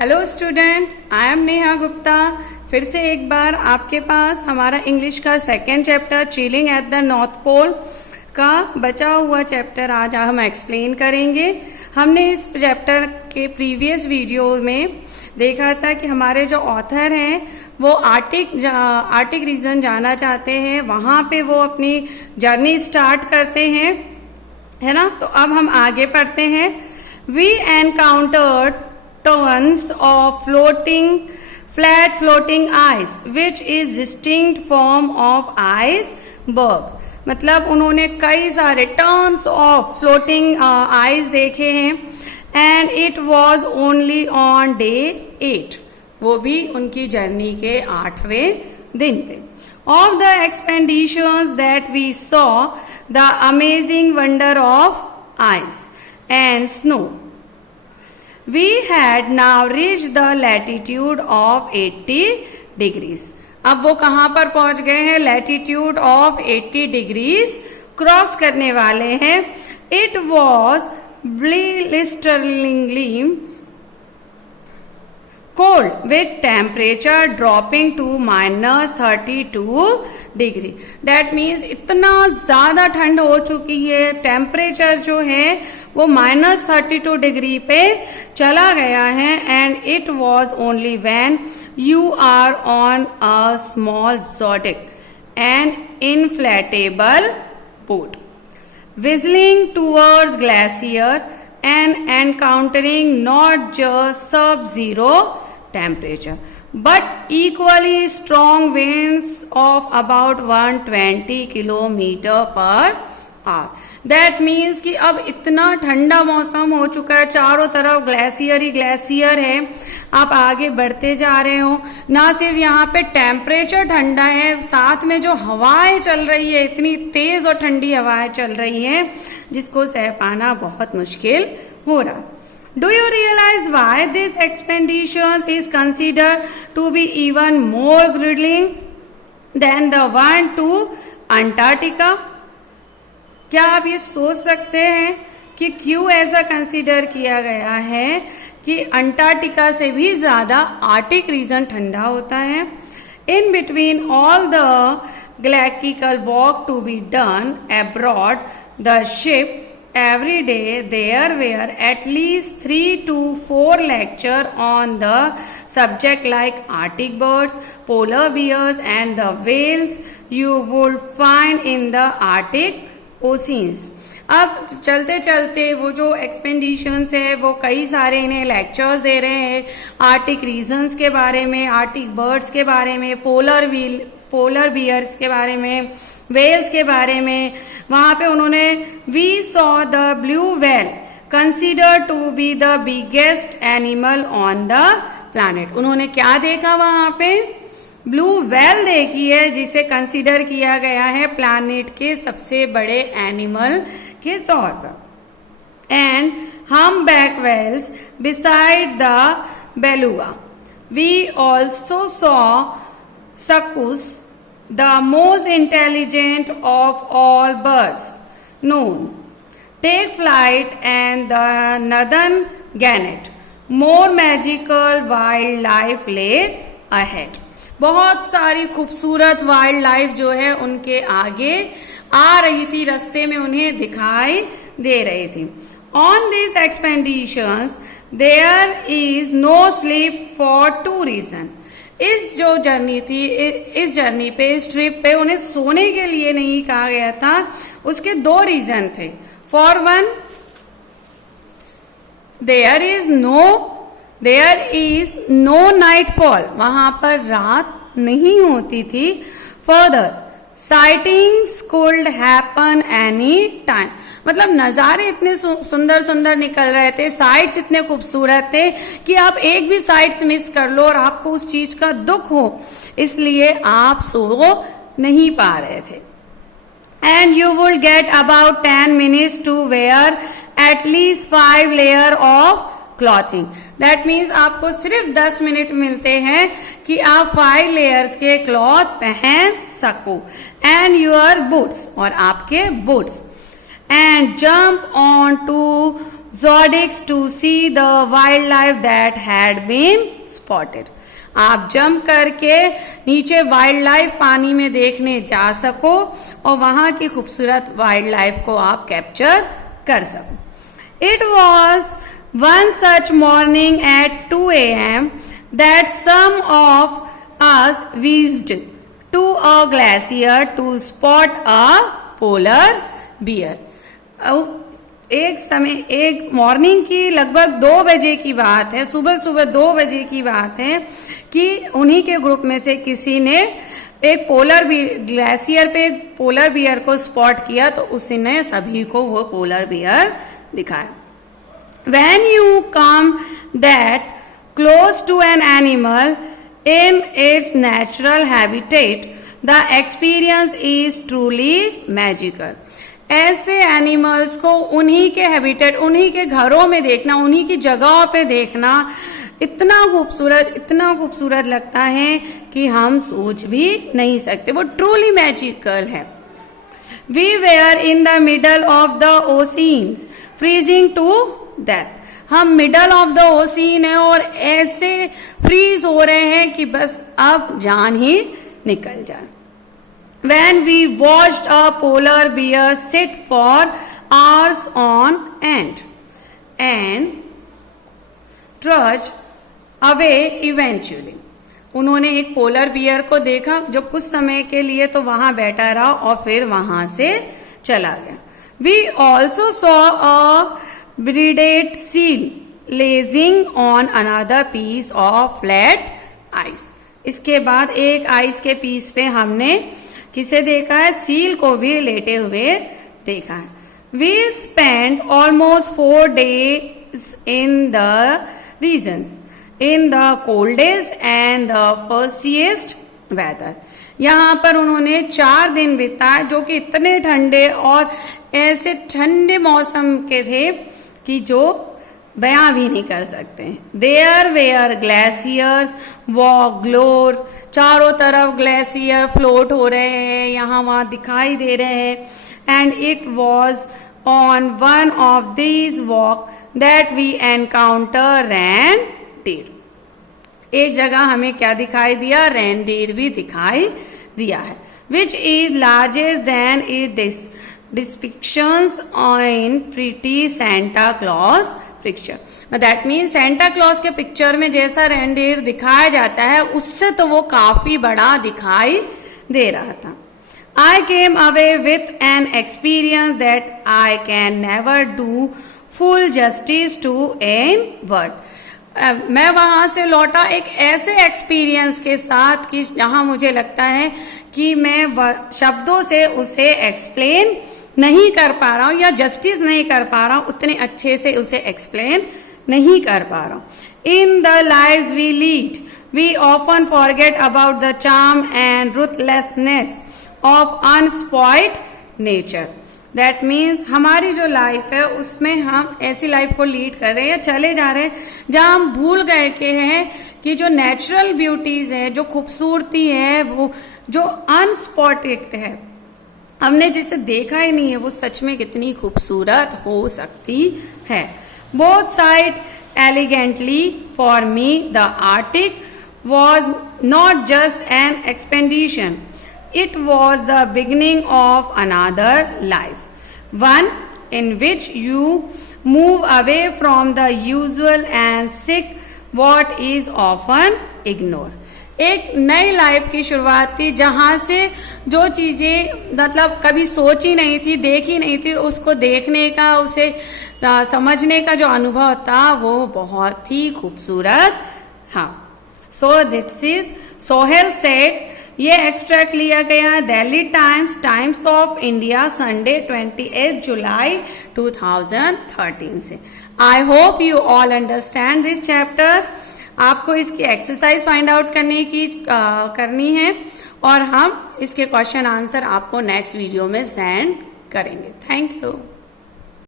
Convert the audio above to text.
Hello student, I am Neha Gupta. फिर से एक बार आपके पास हमारा इंग्लिश का second chapter chilling at the North Pole का बचा हुआ चैप्टर आज हम एक्सप्लेन करेंगे। हमने इस चैप्टर के प्रीवियस वीडियो में देखा था कि हमारे जो ऑथर हैं वो आर्टिक रीजन जाना चाहते हैं, वहाँ पे वो अपनी जर्नी स्टार्ट करते हैं, है ना। तो अब हम आगे पढ़ते हैं। We encountered tons of flat floating ice which is distinct form of iceberg। मतलब उन्होंने कई सारे tons of floating ice देखे हैं and it was only on day 8। वो भी उनकी जर्नी के 8वें दिन थे। Of the expeditions that we saw the amazing wonder of ice and snow, we had now reached the latitude of 80 degrees। अब वो कहाँ पर पहुंच गए हैं? लैटिट्यूड ऑफ 80 डिग्रीज क्रॉस करने वाले हैं। It was blisteringly cold with temperature dropping to -32 degree. That means इतना ज़्यादा ठंड हो चुकी है, टेम्परेचर जो है वो -32 डिग्री पे चला गया है। And it was only when you are on a small zodiac and inflatable boat whistling towards glacier and encountering not just sub-zero temperature but equally strong winds of about 120 kilometer per hour। That means कि अब इतना ठंडा मौसम हो चुका है, चारों तरफ ग्लेशियर ही ग्लेशियर है। आप आगे बढ़ते जा रहे हो, ना सिर्फ यहाँ पे टेम्परेचर ठंडा है, साथ में जो हवाएं चल रही है, इतनी तेज और ठंडी हवाएं चल रही हैं जिसको सह पाना बहुत मुश्किल हो रहा। Do you realize why this expedition is considered to be even more grueling than the one to Antarctica? क्या आप ये सोच सकते हैं कि क्यों ऐसा कंसीडर किया गया है कि अंटार्कटिका से भी ज्यादा आर्टिक रीजन ठंडा होता है? In between all the glacial walk to be done aboard the ship every day, there were at least 3 to 4 lectures on the subject like Arctic birds, polar bears and the whales you would find in the Arctic oceans। अब चलते चलते वो जो expeditions है वो कई सारे इन्हें लेक्चर्स दे रहे हैं आर्टिक रीजन्स के बारे में, आर्टिक बर्ड्स के बारे में, पोलर बियर्स के बारे में, वेल्स के बारे में। वहां पे उन्होंने we saw the blue whale consider to be the biggest animal on the planet. उन्होंने क्या देखा? वहां पे ब्लू व्हेल देखी है जिसे कंसीडर किया गया है प्लैनेट के सबसे बड़े एनिमल के तौर पर। And humpback whales beside the beluga. We also saw सक्कुस, the most intelligent of all birds known, take flight, and the northern gannet। More magical wildlife lay ahead। बहुत सारी खूबसूरत वाइल्ड लाइफ जो है उनके आगे आ रही थी, रास्ते में उन्हें दिखाई दे रही थी। On these expeditions there is no sleep for 2 reasons। इस जो जर्नी थी, इस जर्नी पे, इस ट्रिप पे उन्हें सोने के लिए नहीं कहा गया था। उसके 2 रीजन थे। For one, there is no nightfall, वहां पर रात नहीं होती थी। Further, sightings could happen any time. मतलब नज़ारे इतने सुंदर सुंदर निकल रहे थे, साइट्स इतने खूबसूरत थे कि आप एक भी साइट्स मिस कर लो और आपको उस चीज का दुख हो, इसलिए आप सो नहीं पा रहे थे। And you will get about 10 minutes to wear at least 5 layer of clothing. That means आपको सिर्फ 10 मिनट मिलते हैं कि आप 5 लेयर्स के क्लॉथ पहन सको। एंड योर बूट्स, और आपके boots. And jump on to zodiacs to see the wildlife that had been spotted. आप जंप करके नीचे वाइल्ड लाइफ पानी में देखने जा सको और वहां की खूबसूरत वाइल्ड लाइफ को आप कैप्चर कर सको. It was one such morning at 2 a.m. that some of us visited to a glacier to spot a polar bear. एक मॉर्निंग की लगभग 2 बजे की बात है, सुबह 2 बजे की बात है कि उन्हीं के ग्रुप में से किसी ने एक ग्लेशियर पे एक पोलर बियर को स्पॉट किया, तो उसने सभी को वो पोलर बियर दिखाया. When you come that close to an animal in its natural habitat, the experience is truly magical. ऐसे एनिमल्स को उन्हीं के हैबिटेट, उन्हीं के घरों में देखना, उन्हीं की जगहों पे देखना इतना खूबसूरत लगता है कि हम सोच भी नहीं सकते. वो ट्रूली मैजिकल है. We were in the middle of the oceans, freezing to death. हम मिडल ऑफ द ओशियन है और ऐसे फ्रीज हो रहे हैं कि बस अब जान ही निकल जाए. When we watched a polar bear sit for hours on end and trudge away eventually. उन्होंने एक पोलर बियर को देखा जो कुछ समय के लिए तो वहां बैठा रहा और फिर वहां से चला गया. We also saw a bearded seal lazing on another piece of flat ice. इसके बाद एक आइस के पीस पे हमने किसे देखा है? सील को भी लेटे हुए देखा है. We spent almost 4 days in the regions in the coldest and the frostiest weather. यहाँ पर उन्होंने 4 दिन बिताए जो कि इतने ठंडे और ऐसे ठंडे मौसम के थे कि जो बयां भी नहीं कर सकते. There were glaciers walk glowed. चारों तरफ ग्लेशियर फ्लोट हो रहे हैं, यहाँ वहां दिखाई दे रहे हैं. And it was on one of these walk that we encounter reindeer. एक जगह हमें क्या दिखाई दिया? रेनडीर भी दिखाई दिया है. Which is larger than its depictions on pretty Santa Claus picture. That means Santa Claus के पिक्चर में जैसा रेनडीर दिखाया जाता है उससे तो वो काफी बड़ा दिखाई दे रहा था. I came away with an experience that I can never do full justice to in word. मैं वहां से लौटा एक ऐसे एक्सपीरियंस के साथ कि जहां मुझे लगता है कि मैं शब्दों से उसे एक्सप्लेन नहीं कर पा रहा हूं या जस्टिस नहीं कर पा रहा हूं, उतने अच्छे से उसे एक्सप्लेन नहीं कर पा रहा हूं. In the lives we lead we often forget about the charm and ruthlessness of unspoiled nature. That means हमारी जो लाइफ है उसमें हम ऐसी लाइफ को लीड कर रहे हैं या चले जा रहे हैं जहां हम भूल गए के हैं कि जो नेचुरल ब्यूटीज है, जो खूबसूरती है, वो जो अनस्पॉटेड है, हमने जिसे देखा ही नहीं है वो सच में कितनी खूबसूरत हो सकती है. Both side elegantly for me the Arctic was not just an expedition. It was the beginning of another life, one in which you move away from the usual and seek what is often ignored. एक नई life की शुरुआत थी जहां से जो चीजें मतलब कभी सोची नहीं थी, देखी नहीं थी, उसको देखने का, उसे समझने का जो अनुभव था वो बहुत ही खूबसूरत था. So this is Sohail said. ये एक्सट्रैक्ट लिया गया है Delhi times of India Sunday 28 जुलाई 2013 से. I hope you all understand this chapters. आपको इसकी एक्सरसाइज फाइंड आउट करनी है और हम इसके क्वेश्चन आंसर आपको नेक्स्ट वीडियो में सेंड करेंगे. Thank you.